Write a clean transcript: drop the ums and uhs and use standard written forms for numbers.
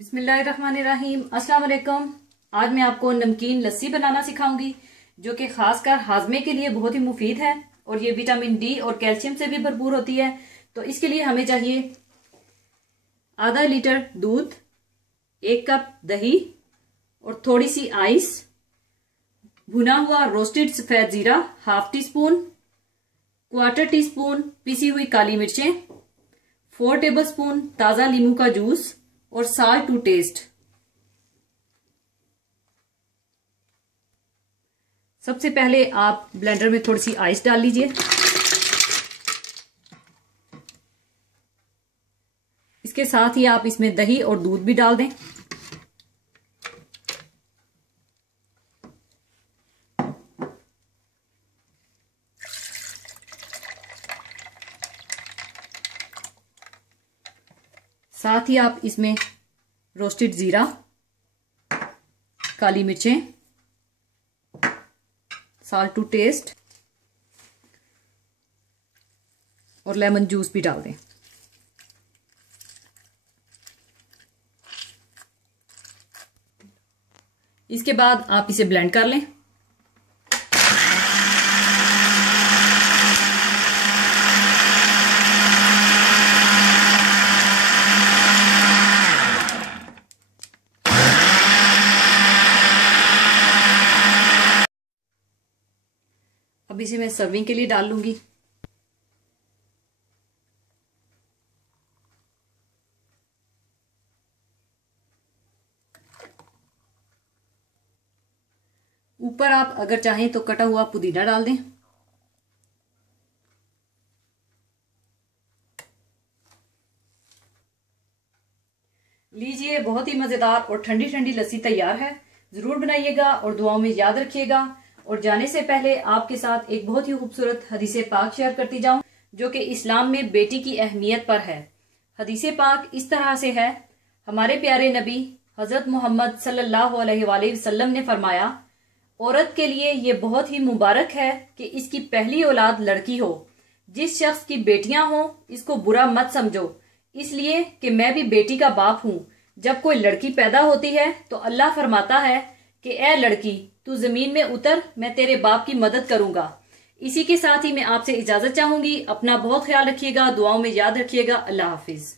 बिस्मिल्लाहिर्रहमानिर्रहीम। अस्सलाम वालेकुम। आज मैं आपको नमकीन लस्सी बनाना सिखाऊंगी जो कि खासकर हाजमे के लिए बहुत ही मुफीद है और ये विटामिन डी और कैल्शियम से भी भरपूर होती है। तो इसके लिए हमें चाहिए आधा लीटर दूध, 1 कप दही और थोड़ी सी आइस, भुना हुआ रोस्टेड सफेद जीरा half tea spoon, 1/4 tea spoon पिसी हुई काली मिर्चें, 4 टेबलस्पून ताजा नींबू का जूस और साल्ट टू टेस्ट। सबसे पहले आप ब्लेंडर में थोड़ी सी आइस डाल लीजिए। इसके साथ ही आप इसमें दही और दूध भी डाल दें। साथ ही आप इसमें रोस्टेड जीरा, काली मिर्चें, साल्ट टू टेस्ट और लेमन जूस भी डाल दें। इसके बाद आप इसे ब्लेंड कर लें। अब इसे मैं सर्विंग के लिए डाल लूंगी। ऊपर आप अगर चाहें तो कटा हुआ पुदीना डाल दें। लीजिए, बहुत ही मजेदार और ठंडी ठंडी लस्सी तैयार है। जरूर बनाइएगा और दुआओं में याद रखिएगा। और जाने से पहले आपके साथ एक बहुत ही खूबसूरत हदीसे पाक शेयर करती जाऊं जो कि इस्लाम में बेटी की अहमियत पर है। हदीसे पाक इस तरह से है। हमारे प्यारे नबी हजरत मोहम्मद सल्लल्लाहु अलैहि वसल्लम ने फरमाया, औरत के लिए ये बहुत ही मुबारक है कि इसकी पहली औलाद लड़की हो। जिस शख्स की बेटियां हो इसको बुरा मत समझो, इसलिए कि मैं भी बेटी का बाप हूँ। जब कोई लड़की पैदा होती है तो अल्लाह फरमाता है कि ए लड़की, तू जमीन में उतर, मैं तेरे बाप की मदद करूंगा। इसी के साथ ही मैं आपसे इजाजत चाहूंगी। अपना बहुत ख्याल रखिएगा, दुआओं में याद रखिएगा। अल्लाह हाफिज।